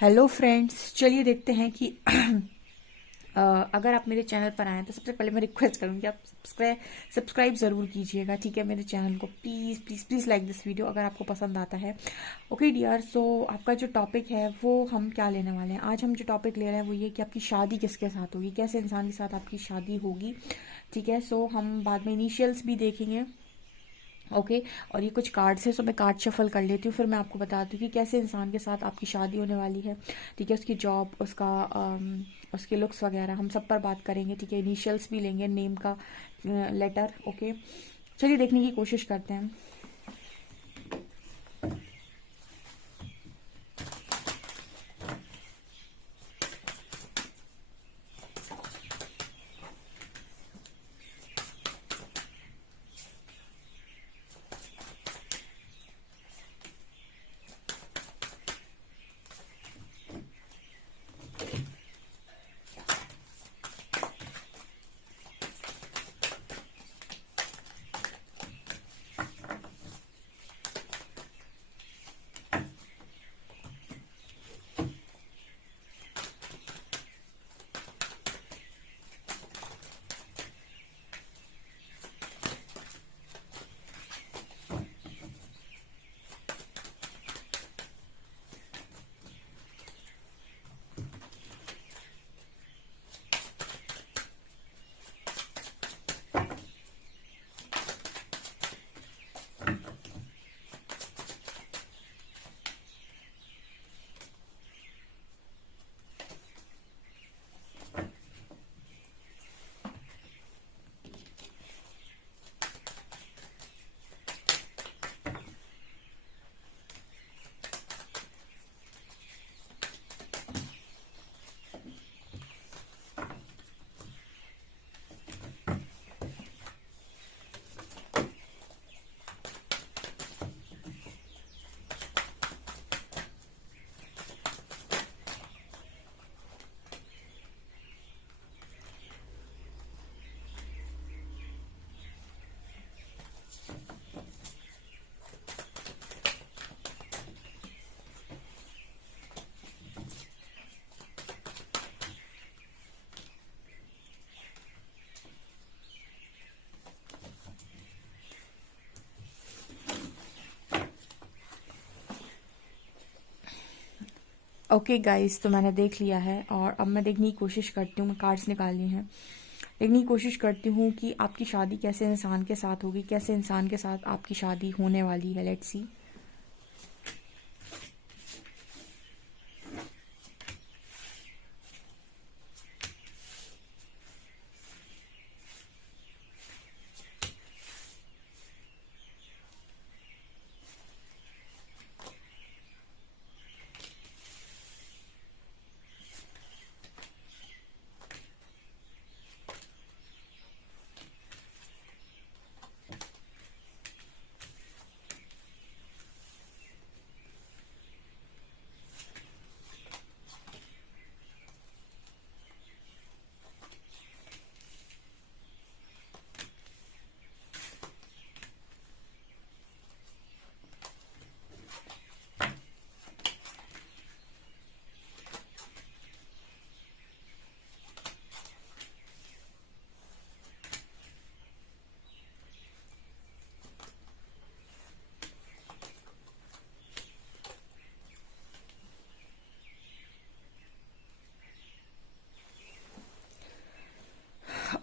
Hello friends, चलिए देखते हैं कि अगर आप मेरे चैनल पर आएँ तो सबसे पहले मैं रिक्वेस्ट करूँगी आप सब्सक्राइब ज़रूर कीजिएगा। ठीक है, मेरे चैनल को please please please like this video अगर आपको पसंद आता है। ओके डियर, सो आपका जो टॉपिक है वो हम क्या लेने वाले हैं। आज हम जो टॉपिक ले रहे हैं वो ये कि आपकी शादी किसके साथ होगी, कैसे इंसान के साथ आपकी शादी होगी। ठीक है, सो हम बाद में इनिशियल्स भी देखेंगे। ओके, और ये कुछ कार्ड्स है, सो मैं कार्ड शफल कर लेती हूँ, फिर मैं आपको बताती हूँ कि कैसे इंसान के साथ आपकी शादी होने वाली है। ठीक है, उसकी जॉब, उसके लुक्स वगैरह हम सब पर बात करेंगे। ठीक है, इनिशियल्स भी लेंगे, नेम का लेटर। ओके, चलिए देखने की कोशिश करते हैं। ओके गाइस, तो मैंने देख लिया है और अब मैं देखने की कोशिश करती हूँ। मैं कार्ड्स निकालनी है, देखने की कोशिश करती हूँ कि आपकी शादी कैसे इंसान के साथ होगी, कैसे इंसान के साथ आपकी शादी होने वाली है। Let's see.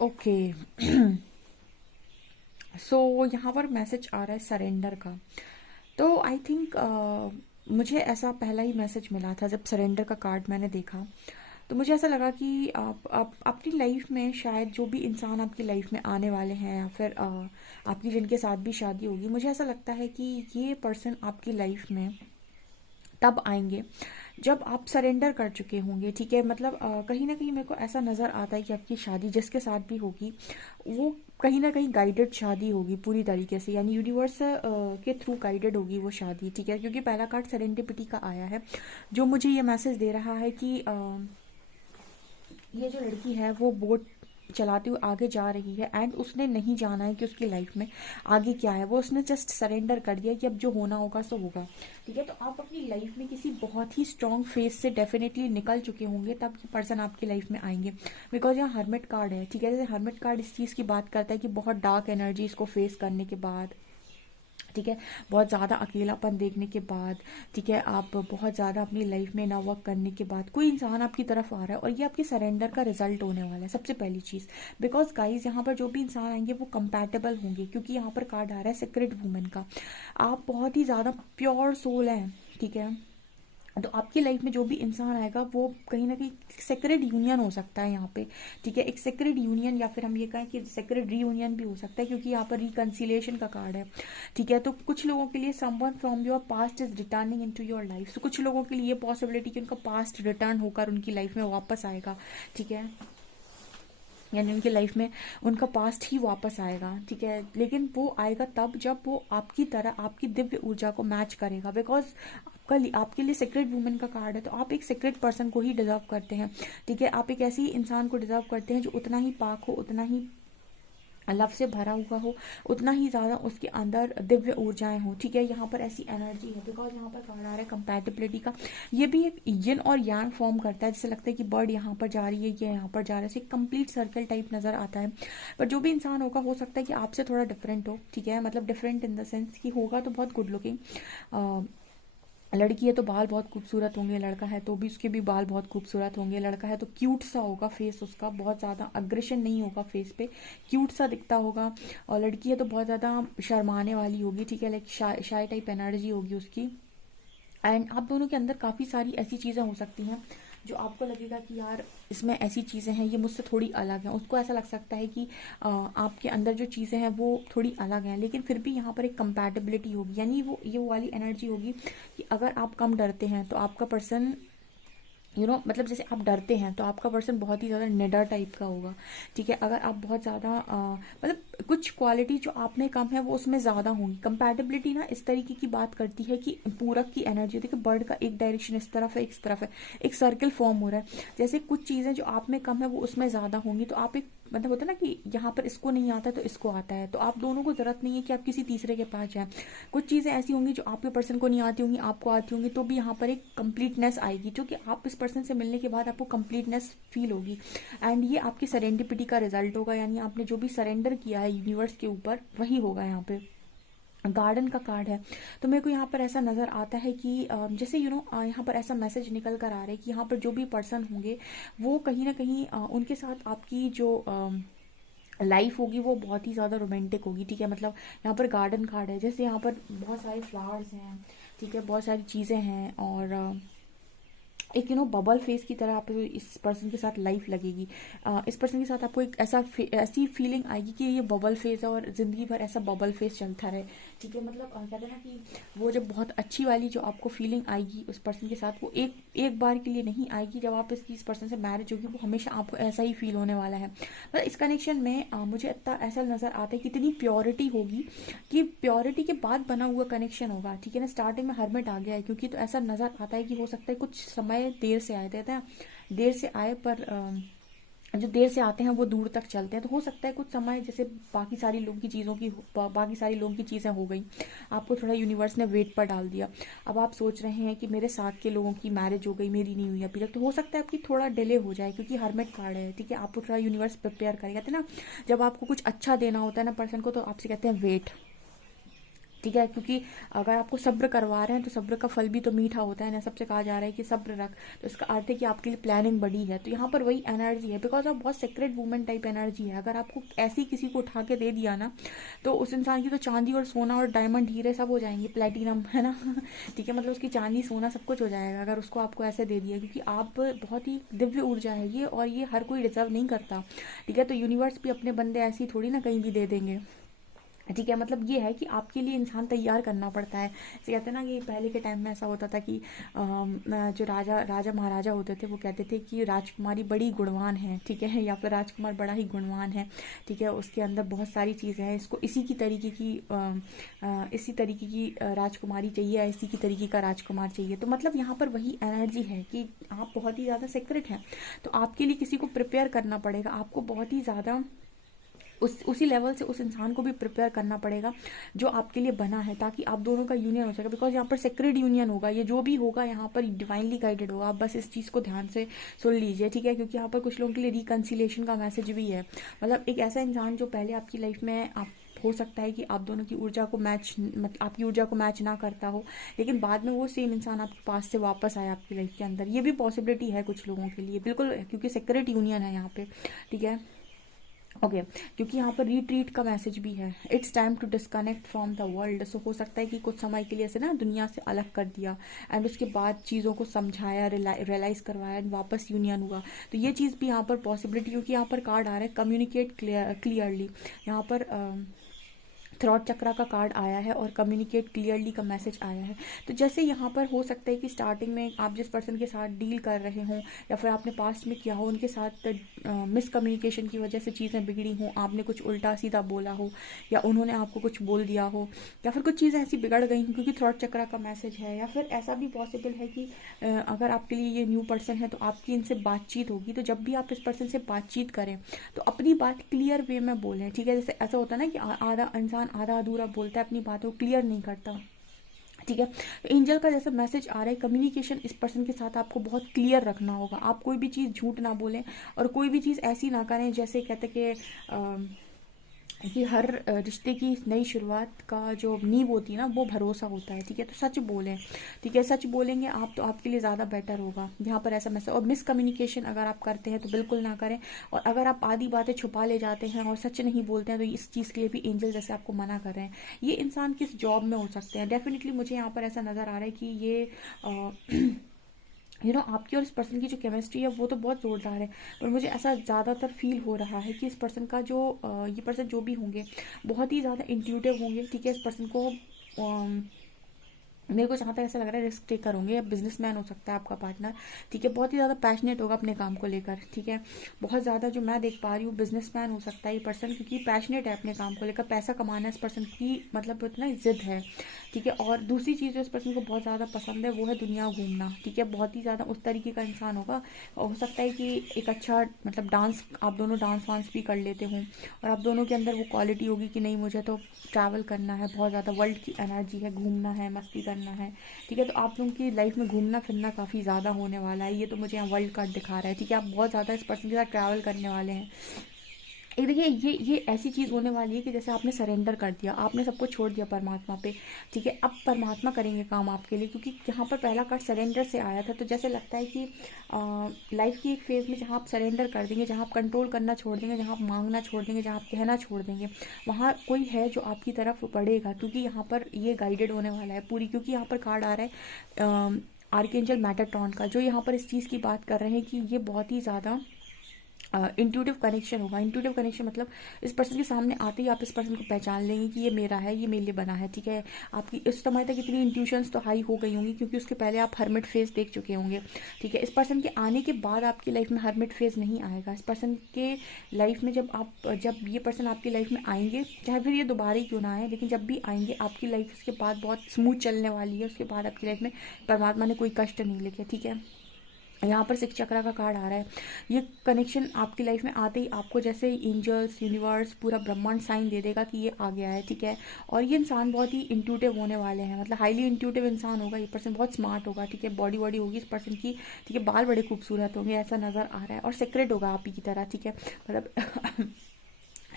ओके, सो यहाँ पर मैसेज आ रहा है सरेंडर का। तो आई थिंक मुझे ऐसा पहला ही मैसेज मिला था जब सरेंडर का कार्ड मैंने देखा। तो मुझे ऐसा लगा कि आप अपनी लाइफ में शायद जो भी इंसान आपकी लाइफ में आने वाले हैं या फिर आपकी जिनके साथ भी शादी होगी, मुझे ऐसा लगता है कि ये पर्सन आपकी लाइफ में तब आएंगे जब आप सरेंडर कर चुके होंगे। ठीक है, मतलब कहीं ना कहीं मेरे को ऐसा नज़र आता है कि आपकी शादी जिसके साथ भी होगी वो कहीं ना कहीं गाइडेड शादी होगी पूरी तरीके से, यानी यूनिवर्स के थ्रू गाइडेड होगी वो शादी। ठीक है, क्योंकि पहला कार्ड सेरेंडिपिटी का आया है जो मुझे ये मैसेज दे रहा है कि ये जो लड़की है वो बोट चलाते हुए आगे जा रही है एंड उसने नहीं जाना है कि उसकी लाइफ में आगे क्या है, वो उसने जस्ट सरेंडर कर दिया कि अब जो होना होगा सो होगा। ठीक है, तो आप अपनी लाइफ में किसी बहुत ही स्ट्रॉन्ग फेज से डेफिनेटली निकल चुके होंगे तब ये पर्सन आपकी लाइफ में आएंगे, बिकॉज यहाँ हर्मिट कार्ड है। ठीक है, जैसे हर्मिट कार्ड इस चीज़ की बात करता है कि बहुत डार्क एनर्जीज को फेस करने के बाद, ठीक है, बहुत ज़्यादा अकेलापन देखने के बाद, ठीक है, आप बहुत ज़्यादा अपनी लाइफ में ना वर्क करने के बाद कोई इंसान आपकी तरफ आ रहा है और ये आपके सरेंडर का रिजल्ट होने वाला है सबसे पहली चीज़। बिकॉज गाइज यहाँ पर जो भी इंसान आएंगे वो कंपैटिबल होंगे, क्योंकि यहाँ पर कार्ड आ रहा है सीक्रेट वुमेन का। आप बहुत ही ज़्यादा प्योर सोल हैं, ठीक है, तो आपकी लाइफ में जो भी इंसान आएगा वो कहीं ना कहीं सेक्रेड यूनियन हो सकता है यहाँ पे। ठीक है, एक सेक्रेड यूनियन या फिर हम ये कहें कि सेक्रेड रीयूनियन भी हो सकता है, क्योंकि यहाँ पर रिकन्सिलेशन का कार्ड है। ठीक है, तो कुछ लोगों के लिए someone from your past is returning into your life, तो कुछ लोगों के लिए ये पॉसिबिलिटी कि उनका पास्ट रिटर्न होकर उनकी लाइफ में वापस आएगा। ठीक है, यानी उनकी लाइफ में उनका पास्ट ही वापस आएगा। ठीक है, लेकिन वो आएगा तब जब वो आपकी तरह आपकी दिव्य ऊर्जा को मैच करेगा, बिकॉज आपके लिए सीक्रेट वुमेन का कार्ड है, तो आप एक सीक्रेट पर्सन को ही डिजर्व करते हैं। ठीक है, आप एक ऐसी इंसान को डिजर्व करते हैं जो उतना ही पाक हो, उतना ही लव से भरा हुआ हो, उतना ही ज़्यादा उसके अंदर दिव्य ऊर्जाएं हो। ठीक है, यहाँ पर ऐसी एनर्जी है, बिकॉज यहाँ पर कार्ड आ रहा है कंपैटिबिलिटी का। ये भी एक यिन और यांग फॉर्म करता है, जैसे लगता है कि बर्ड यहाँ पर जा रही है, ये यहाँ पर जा रहा है, कंप्लीट सर्कल टाइप नजर आता है। पर जो भी इंसान होगा हो सकता है कि आपसे थोड़ा डिफरेंट हो। ठीक है, मतलब डिफरेंट इन द सेंस कि होगा तो बहुत गुड लुकिंग, लड़की है तो बाल बहुत खूबसूरत होंगे, लड़का है तो भी उसके भी बाल बहुत खूबसूरत होंगे, लड़का है तो क्यूट सा होगा फेस उसका, बहुत ज़्यादा अग्रेशन नहीं होगा फेस पे, क्यूट सा दिखता होगा। और लड़की है तो बहुत ज़्यादा शर्माने वाली होगी। ठीक है, लाइक शाय टाइप एनर्जी होगी उसकी। एंड आप दोनों के अंदर काफ़ी सारी ऐसी चीज़ें हो सकती हैं जो आपको लगेगा कि यार इसमें ऐसी चीज़ें हैं, ये मुझसे थोड़ी अलग हैं। उसको ऐसा लग सकता है कि आपके अंदर जो चीज़ें हैं वो थोड़ी अलग हैं, लेकिन फिर भी यहाँ पर एक कंपैटिबिलिटी होगी, यानी वो ये वाली एनर्जी होगी कि अगर आप कम डरते हैं तो आपका पर्सन मतलब जैसे आप डरते हैं तो आपका पर्सन बहुत ही ज़्यादा निडर टाइप का होगा। ठीक है, अगर आप बहुत ज़्यादा मतलब कुछ क्वालिटी जो आप में कम है वो उसमें ज़्यादा होंगी। कंपैटिबिलिटी ना इस तरीके की बात करती है कि पूरक की एनर्जी, देखिए बर्ड का एक डायरेक्शन इस तरफ है, इस तरफ है, एक सर्कल फॉर्म हो रहा है। जैसे कुछ चीज़ें जो आप में कम है वो उसमें ज़्यादा होंगी, तो आप एक मतलब होता है ना कि यहाँ पर इसको नहीं आता है तो इसको आता है, तो आप दोनों को ज़रूरत नहीं है कि आप किसी तीसरे के पास जाएं। कुछ चीज़ें ऐसी होंगी जो आपके पर्सन को नहीं आती होंगी, आपको आती होंगी, तो भी यहाँ पर एक कंप्लीटनेस आएगी, जो कि आप इस पर्सन से मिलने के बाद आपको कंप्लीटनेस फील होगी। एंड ये आपकी सरेंडिपिटी का रिजल्ट होगा, यानी आपने जो भी सरेंडर किया है यूनिवर्स के ऊपर वही होगा। यहाँ पे गार्डन का कार्ड है, तो मेरे को यहाँ पर ऐसा नज़र आता है कि जैसे यहाँ पर ऐसा मैसेज निकल कर आ रहा है कि यहाँ पर जो भी पर्सन होंगे वो कहीं ना कहीं उनके साथ आपकी जो लाइफ होगी वो बहुत ही ज़्यादा रोमांटिक होगी। ठीक है, मतलब यहाँ पर गार्डन कार्ड है, जैसे यहाँ पर बहुत सारे फ्लावर्स हैं, ठीक है, बहुत सारी चीज़ें हैं, और एक बबल फेस की तरह आपको इस पर्सन के साथ लाइफ लगेगी। इस पर्सन के साथ आपको एक ऐसी फीलिंग आएगी कि ये बबल फेस है और ज़िंदगी भर ऐसा बबल फेस चलता रहे। ठीक है, मतलब कहते हैं ना कि वो जब बहुत अच्छी वाली जो आपको फीलिंग आएगी उस पर्सन के साथ, वो एक बार के लिए नहीं आएगी। जब आप इस पर्सन से मैरिज होगी वो हमेशा आपको ऐसा ही फील होने वाला है। मतलब इस कनेक्शन में मुझे इतना ऐसा नज़र आता है कि इतनी प्योरिटी होगी कि प्योरिटी के बाद बना हुआ कनेक्शन होगा। ठीक है ना, स्टार्टिंग में हर्मिट आ गया है क्योंकि, तो ऐसा नज़र आता है कि हो सकता है कुछ समय देर से आए थे, देर से आए, पर जो देर से आते हैं वो दूर तक चलते हैं, तो हो सकता है कुछ समय जैसे बाकी सारी लोगों की चीज़ें हो गई, आपको थोड़ा यूनिवर्स ने वेट पर डाल दिया। अब आप सोच रहे हैं कि मेरे साथ के लोगों की मैरिज हो गई, मेरी नहीं हुई अभी तक, तो हो सकता है आपकी थोड़ा डिले हो जाए क्योंकि हर्मिट कार्ड है। ठीक है, आपको थोड़ा यूनिवर्स प्रिपेयर करेगा। कहते हैं ना, जब आपको कुछ अच्छा देना होता है ना पर्सन को, तो आपसे कहते हैं वेट। ठीक है, क्योंकि अगर आपको सब्र करवा रहे हैं तो सब्र का फल भी तो मीठा होता है ना, सबसे कहा जा रहा है कि सब्र रख, तो इसका अर्थ है कि आपके लिए प्लानिंग बड़ी है। तो यहाँ पर वही एनर्जी है, बिकॉज आप बहुत सीक्रेट वुमेन टाइप एनर्जी है। अगर आपको ऐसी किसी को उठा के दे दिया ना, तो उस इंसान की तो चांदी और सोना और डायमंड हीरे सब हो जाएंगे, प्लेटिनम, है ना। ठीक है, मतलब उसकी चांदी सोना सब कुछ हो जाएगा अगर उसको आपको ऐसे दे दिया, क्योंकि आप बहुत ही दिव्य ऊर्जा है ये, और ये हर कोई डिजर्व नहीं करता। ठीक है, तो यूनिवर्स भी अपने बंदे ऐसी थोड़ी ना कहीं भी दे देंगे। ठीक है। मतलब ये है कि आपके लिए इंसान तैयार करना पड़ता है। जैसे कहते हैं ना कि पहले के टाइम में ऐसा होता था कि जो राजा राजा महाराजा होते थे वो कहते थे कि राजकुमारी बड़ी गुणवान है, ठीक है, या फिर राजकुमार बड़ा ही गुणवान है, ठीक है, उसके अंदर बहुत सारी चीज़ें हैं, इसको इसी तरीके की राजकुमारी चाहिए, इसी की तरीके का राजकुमार चाहिए। तो मतलब यहाँ पर वही एनर्जी है कि आप बहुत ही ज़्यादा सीक्रेट हैं, तो आपके लिए किसी को प्रिपेयर करना पड़ेगा, आपको बहुत ही ज़्यादा उसी लेवल से उस इंसान को भी प्रिपेयर करना पड़ेगा जो आपके लिए बना है, ताकि आप दोनों का यूनियन हो सके। बिकॉज यहाँ पर सेक्रेड यूनियन होगा, ये जो भी होगा यहाँ पर डिवाइनली गाइडेड होगा। आप बस इस चीज़ को ध्यान से सुन लीजिए, ठीक है, क्योंकि यहाँ पर कुछ लोगों के लिए रिकन्सिलेशन का मैसेज भी है। मतलब एक ऐसा इंसान जो पहले आपकी लाइफ में आप हो सकता है कि आप दोनों की ऊर्जा को आपकी ऊर्जा को मैच ना करता हो, लेकिन बाद में वो सेम इंसान आपके पास से वापस आया आपकी लाइफ के अंदर। ये भी पॉसिबिलिटी है कुछ लोगों के लिए, बिल्कुल, क्योंकि सेक्रेट यूनियन है यहाँ पे, ठीक है। ओके क्योंकि यहाँ पर रिट्रीट का मैसेज भी है। It's time to disconnect from the world. So हो सकता है कि कुछ समय के लिए ऐसे ना दुनिया से अलग कर दिया, एंड उसके बाद चीज़ों को समझाया, रियलाइज़ करवाया, एंड वापस यूनियन हुआ। तो ये चीज़ भी यहाँ पर पॉसिबिलिटी, क्योंकि यहाँ पर कार्ड आ रहा है कम्युनिकेट क्लियरली। यहाँ पर थ्रॉट चक्रा का कार्ड आया है और कम्युनिकेट क्लियरली का मैसेज आया है। तो जैसे यहाँ पर हो सकता है कि स्टार्टिंग में आप जिस पर्सन के साथ डील कर रहे हों या फिर आपने पास्ट में किया हो, उनके साथ मिसकम्युनिकेशन की वजह से चीज़ें बिगड़ी हों, आपने कुछ उल्टा सीधा बोला हो या उन्होंने आपको कुछ बोल दिया हो, या फिर कुछ चीज़ें ऐसी बिगड़ गई हों क्योंकि थ्रॉट चक्रा का मैसेज है। या फिर ऐसा भी पॉसिबल है कि अगर आपके लिए ये न्यू पर्सन है तो आपकी इनसे बातचीत होगी। तो जब भी आप इस पर्सन से बातचीत करें तो अपनी बात क्लियर वे में बोलें, ठीक है। जैसे ऐसा होता है ना कि आधा इंसान आधा अधूरा बोलता है, अपनी बातों को क्लियर नहीं करता, ठीक है। तो एंजल का जैसा मैसेज आ रहा है, कम्युनिकेशन इस पर्सन के साथ आपको बहुत क्लियर रखना होगा। आप कोई भी चीज़ झूठ ना बोलें और कोई भी चीज़ ऐसी ना करें। जैसे कहते कि हर रिश्ते की नई शुरुआत का जो नींव होती है ना, वो भरोसा होता है, ठीक है। तो सच बोलें, ठीक है, सच बोलेंगे आप तो आपके लिए ज़्यादा बेटर होगा। यहाँ पर ऐसा मैसेज। और मिसकम्युनिकेशन अगर आप करते हैं तो बिल्कुल ना करें, और अगर आप आधी बातें छुपा ले जाते हैं और सच नहीं बोलते हैं तो इस चीज़ के लिए भी एंजल जैसे आपको मना कर रहे हैं। ये इंसान किस जॉब में हो सकते हैं, डेफिनेटली मुझे यहाँ पर ऐसा नज़र आ रहा है कि ये आपकी और इस पर्सन की जो केमिस्ट्री है वो तो बहुत ज़ोरदार है, पर मुझे ऐसा ज़्यादातर फील हो रहा है कि इस पर्सन का जो ये पर्सन जो भी होंगे बहुत ही ज़्यादा इंट्यूटिव होंगे, ठीक है। इस पर्सन को मेरे को जहाँ तक ऐसा लग रहा है रिस्क टेकर होंगे, या बिजनेसमैन हो सकता है आपका पार्टनर, ठीक है। बहुत ही ज़्यादा पैशनेट होगा अपने काम को लेकर, ठीक है। बहुत ज़्यादा जो मैं देख पा रही हूँ बिजनेसमैन हो सकता है ये पर्सन, क्योंकि पैशनेट है अपने काम को लेकर, पैसा कमाना इस पर्सन की मतलब इतना जिद है, ठीक है। और दूसरी चीज़ जो इस पर्सन को बहुत ज़्यादा पसंद है वो है दुनिया घूमना, ठीक है। बहुत ही ज़्यादा उस तरीके का इंसान होगा। हो सकता है कि एक अच्छा मतलब डांस, आप दोनों डांस वांस भी कर लेते हों, और आप दोनों के अंदर वो क्वालिटी होगी कि नहीं मुझे तो ट्रैवल करना है, बहुत ज़्यादा वर्ल्ड की एनर्जी है, घूमना है, मस्ती करना है, ठीक है। तो आप लोगों की लाइफ में घूमना फिरना काफ़ी ज़्यादा होने वाला है। ये तो मुझे यहाँ वर्ल्ड कार्ड दिखा रहा है, ठीक है। आप बहुत ज़्यादा इस पर्सन के साथ ट्रैवल करने वाले हैं। एक देखिए ये ऐसी चीज़ होने वाली है कि जैसे आपने सरेंडर कर दिया, आपने सबको छोड़ दिया परमात्मा पे, ठीक है। अब परमात्मा करेंगे काम आपके लिए, क्योंकि यहाँ पर पहला कार्ड सरेंडर से आया था। तो जैसे लगता है कि लाइफ की एक फेज़ में जहाँ आप सरेंडर कर देंगे, जहाँ आप कंट्रोल करना छोड़ देंगे, जहाँ आप मांगना छोड़ देंगे, जहाँ आप कहना छोड़ देंगे, वहाँ कोई है जो आपकी तरफ बढ़ेगा, क्योंकि यहाँ पर ये गाइडेड होने वाला है पूरी। क्योंकि यहाँ पर कार्ड आ रहा है आर्कएंजल मेटाट्रॉन का, जो यहाँ पर इस चीज़ की बात कर रहे हैं कि ये बहुत ही ज़्यादा इंट्यूटिव कनेक्शन होगा। इंट्यूटिव कनेक्शन मतलब इस पर्सन के सामने आते ही आप इस पर्सन को पहचान लेंगे कि ये मेरा है, ये मेरे लिए बना है, ठीक है। आपकी इस समय तक इतनी इंट्यूशंस तो हाई हो गई होंगी क्योंकि उसके पहले आप हर्मिट फेज देख चुके होंगे, ठीक है। इस पर्सन के आने के बाद आपकी लाइफ में हर्मिट फेज नहीं आएगा। इस पर्सन के लाइफ में जब ये पर्सन आपकी लाइफ में आएंगे, चाहे फिर ये दोबारा ही क्यों ना आए, लेकिन जब भी आएंगे आपकी लाइफ उसके बाद बहुत स्मूथ चलने वाली है। उसके बाद आपकी लाइफ में परमात्मा ने कोई कष्ट नहीं लिखे, ठीक है। यहाँ पर सिक्स चक्रा का कार्ड आ रहा है। ये कनेक्शन आपकी लाइफ में आते ही आपको जैसे एंजल्स, यूनिवर्स, पूरा ब्रह्मांड साइन दे देगा कि ये आ गया है, ठीक है। और ये इंसान बहुत ही इंट्यूटिव होने वाले हैं, मतलब हाईली इंट्यूटिव इंसान होगा ये पर्सन, बहुत स्मार्ट होगा, ठीक है। बॉडी होगी इस पर्सन की, ठीक है। बाल बड़े खूबसूरत होंगे ऐसा नज़र आ रहा है, और सीक्रेट होगा आप ही की तरह, ठीक है। मतलब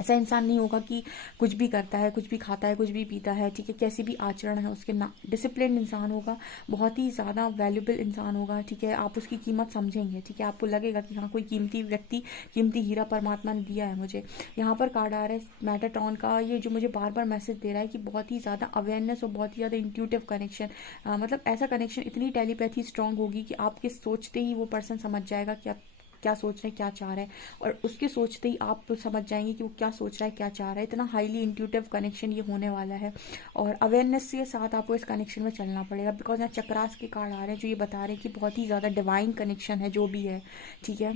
ऐसा इंसान नहीं होगा कि कुछ भी करता है, कुछ भी खाता है, कुछ भी पीता है, ठीक है। कैसी भी आचरण है उसके ना, डिसिप्लिन इंसान होगा, बहुत ही ज़्यादा वैल्यूबल इंसान होगा, ठीक है। आप उसकी कीमत समझेंगे, ठीक है। आपको लगेगा कि हाँ कोई कीमती व्यक्ति, कीमती हीरा परमात्मा ने दिया है मुझे। यहाँ पर कार्ड आ रहा है मेटाट्रॉन का, ये जो मुझे बार बार मैसेज दे रहा है कि बहुत ही ज़्यादा अवेयरनेस और बहुत ही ज़्यादा इंट्यूटिव कनेक्शन, मतलब ऐसा कनेक्शन, इतनी टेलीपैथी स्ट्रांग होगी कि आपके सोचते ही वो पर्सन समझ जाएगा कि आप क्या सोच रहा है, क्या चाह रहा है, और उसके सोचते ही आप समझ जाएंगे कि वो क्या सोच रहा है, क्या चाह रहा है। इतना हाईली इंट्यूटिव कनेक्शन ये होने वाला है, और अवेयरनेस के साथ आपको इस कनेक्शन में चलना पड़ेगा, बिकॉज यहाँ चक्रास के कार्ड आ रहे हैं जो ये बता रहे हैं कि बहुत ही ज़्यादा डिवाइन कनेक्शन है जो भी है, ठीक है।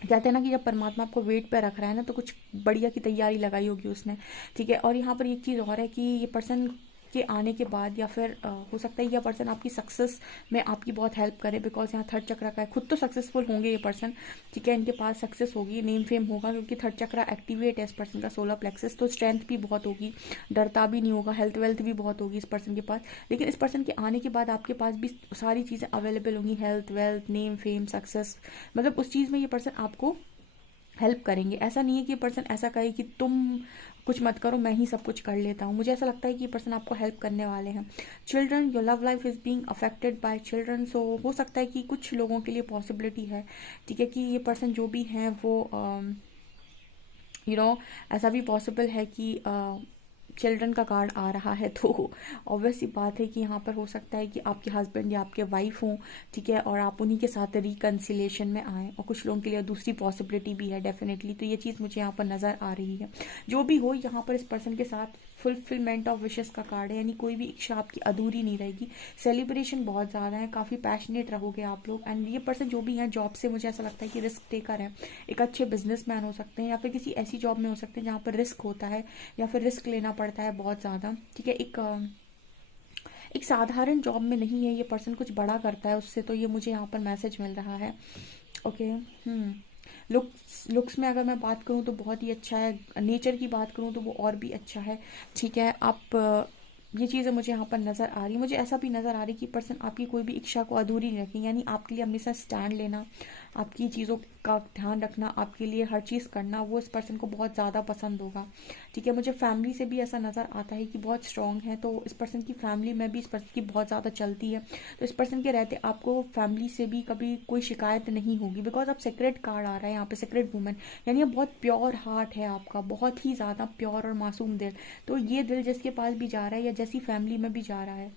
कहते हैं ना कि जब परमात्मा आपको वेट पे रख रहा है ना, तो कुछ बढ़िया की तैयारी लगाई होगी उसने, ठीक है। और यहाँ पर एक चीज़ और है कि ये पर्सन के आने के बाद, या फिर हो सकता है यह पर्सन आपकी सक्सेस में आपकी बहुत हेल्प करे, बिकॉज यहाँ थर्ड चक्र का है। खुद तो सक्सेसफुल होंगे ये पर्सन, ठीक है, इनके पास सक्सेस होगी, नेम फेम होगा, क्योंकि थर्ड चक्र एक्टिवेट है इस पर्सन का, सोलर प्लेक्सस, तो स्ट्रेंथ भी बहुत होगी, डरता भी नहीं होगा, हेल्थ वेल्थ भी बहुत होगी इस पर्सन के पास। लेकिन इस पर्सन के आने के बाद आपके पास भी सारी चीज़ें अवेलेबल होंगी, health wealth name fame success, मतलब उस चीज़ में ये पर्सन आपको हेल्प करेंगे। ऐसा नहीं है कि ये पर्सन ऐसा कहे कि तुम कुछ मत करो, मैं ही सब कुछ कर लेता हूँ। मुझे ऐसा लगता है कि ये पर्सन आपको हेल्प करने वाले हैं। Children, your love life is being affected by children, so हो सकता है कि कुछ लोगों के लिए पॉसिबिलिटी है, ठीक है, कि ये पर्सन जो भी हैं वो ऐसा भी पॉसिबल है कि चिल्ड्रन का कार्ड आ रहा है, तो ऑब्वियस सी बात है कि यहाँ पर हो सकता है कि आपके हस्बैंड या आपके वाइफ हों, ठीक है, और आप उन्हीं के साथ रिकन्सिलेशन में आएँ, और कुछ लोगों के लिए दूसरी पॉसिबिलिटी भी है डेफिनेटली। तो ये चीज़ मुझे यहाँ पर नज़र आ रही है। जो भी हो, यहाँ पर इस पर्सन के साथ फुलफिलमेंट ऑफ विशेस का कार्ड है, यानी कोई भी इच्छा आपकी अधूरी नहीं रहेगी। सेलिब्रेशन बहुत ज़्यादा है, काफ़ी पैशनेट रहोगे आप लोग। एंड ये पर्सन जो भी है जॉब से, मुझे ऐसा लगता है कि रिस्क टेकर है, एक अच्छे बिजनेसमैन हो सकते हैं, या फिर किसी ऐसी जॉब में हो सकते हैं जहाँ पर रिस्क होता है, या फिर रिस्क लेना पड़ता है बहुत ज़्यादा, ठीक है। एक साधारण जॉब में नहीं है ये पर्सन, कुछ बड़ा करता है उससे, तो ये मुझे यहाँ पर मैसेज मिल रहा है। ओके, लुक्स में अगर मैं बात करूँ तो बहुत ही अच्छा है, नेचर की बात करूँ तो वो और भी अच्छा है, ठीक है। ये चीज़ें मुझे यहाँ पर नज़र आ रही है। मुझे ऐसा भी नज़र आ रही है कि पर्सन आपकी कोई भी इच्छा को अधूरी नहीं रखेंगे, यानी आपके लिए हमेशा स्टैंड लेना, आपकी चीज़ों का ध्यान रखना, आपके लिए हर चीज़ करना, वो इस पर्सन को बहुत ज़्यादा पसंद होगा, ठीक है। मुझे फैमिली से भी ऐसा नज़र आता है कि बहुत स्ट्रॉन्ग है, तो इस पर्सन की फैमिली में भी इस पर्सन की बहुत ज़्यादा चलती है, तो इस पर्सन के रहते आपको फैमिली से भी कभी कोई शिकायत नहीं होगी, बिकॉज अब सेक्रेट कार्ड आ रहा है यहाँ पे, सेक्रेट वुमेन, यानी बहुत प्योर हार्ट है आपका, बहुत ही ज़्यादा प्योर और मासूम दिल। तो ये दिल जिसके पास भी जा रहा है, या जैसी फैमिली में भी जा रहा है,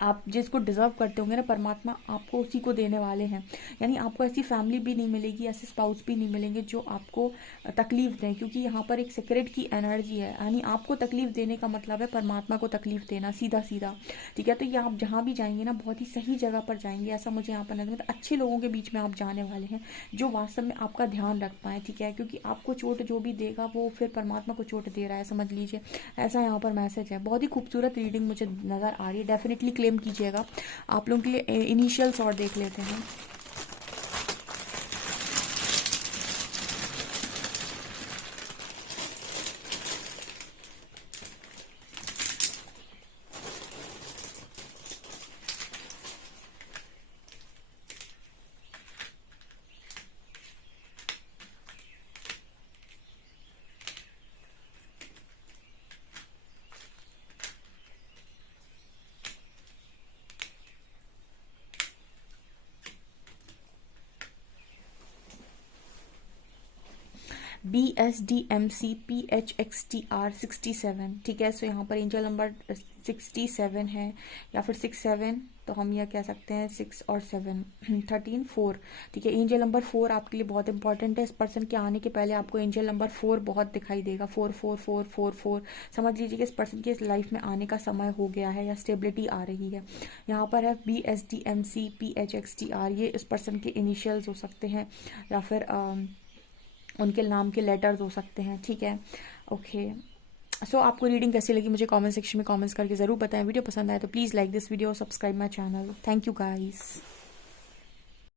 आप जिसको डिजर्व करते होंगे ना, परमात्मा आपको उसी को देने वाले हैं। यानी आपको ऐसी फैमिली भी नहीं मिलेगी, ऐसे स्पाउस भी नहीं मिलेंगे जो आपको तकलीफ दें, क्योंकि यहाँ पर एक सेक्रेट की एनर्जी है, यानी आपको तकलीफ देने का मतलब है परमात्मा को तकलीफ देना, सीधा सीधा, ठीक है। तो ये आप जहाँ भी जाएंगे ना, बहुत ही सही जगह पर जाएंगे, ऐसा मुझे यहाँ पर नजर, मतलब अच्छे लोगों के बीच में आप जाने वाले हैं जो वास्तव में आपका ध्यान रख पाए, ठीक है, क्योंकि आपको चोट जो भी देगा वो फिर परमात्मा को चोट दे रहा है, समझ लीजिए, ऐसा यहाँ पर मैसेज है। बहुत ही खूबसूरत रीडिंग मुझे नज़र आ रही है, डेफिनेटली क्लेम कीजिएगा। आप लोगों के लिए इनिशियल्स और देख लेते हैं। BSDMCPHXTR67, ठीक है। सो यहाँ पर एंजल नंबर 67 है, या फिर 67, तो हम यह कह सकते हैं 6 और 7 13 4, ठीक है। एंजल नंबर 4 आपके लिए बहुत इंपॉर्टेंट है। इस पर्सन के आने के पहले आपको एंजल नंबर 4 बहुत दिखाई देगा, 4 समझ लीजिए कि इस पर्सन के लाइफ में आने का समय हो गया है, या स्टेबिलिटी आ रही है। यहाँ पर है BSDMCPHXTR, ये इस पर्सन के इनिशियल्स हो सकते हैं, या फिर उनके नाम के लेटर्स हो सकते हैं, ठीक है। ओके, सो आपको रीडिंग कैसी लगी मुझे कमेंट सेक्शन में कमेंट्स करके ज़रूर बताएं। वीडियो पसंद आए तो please like this video, subscribe my channel. Thank you guys.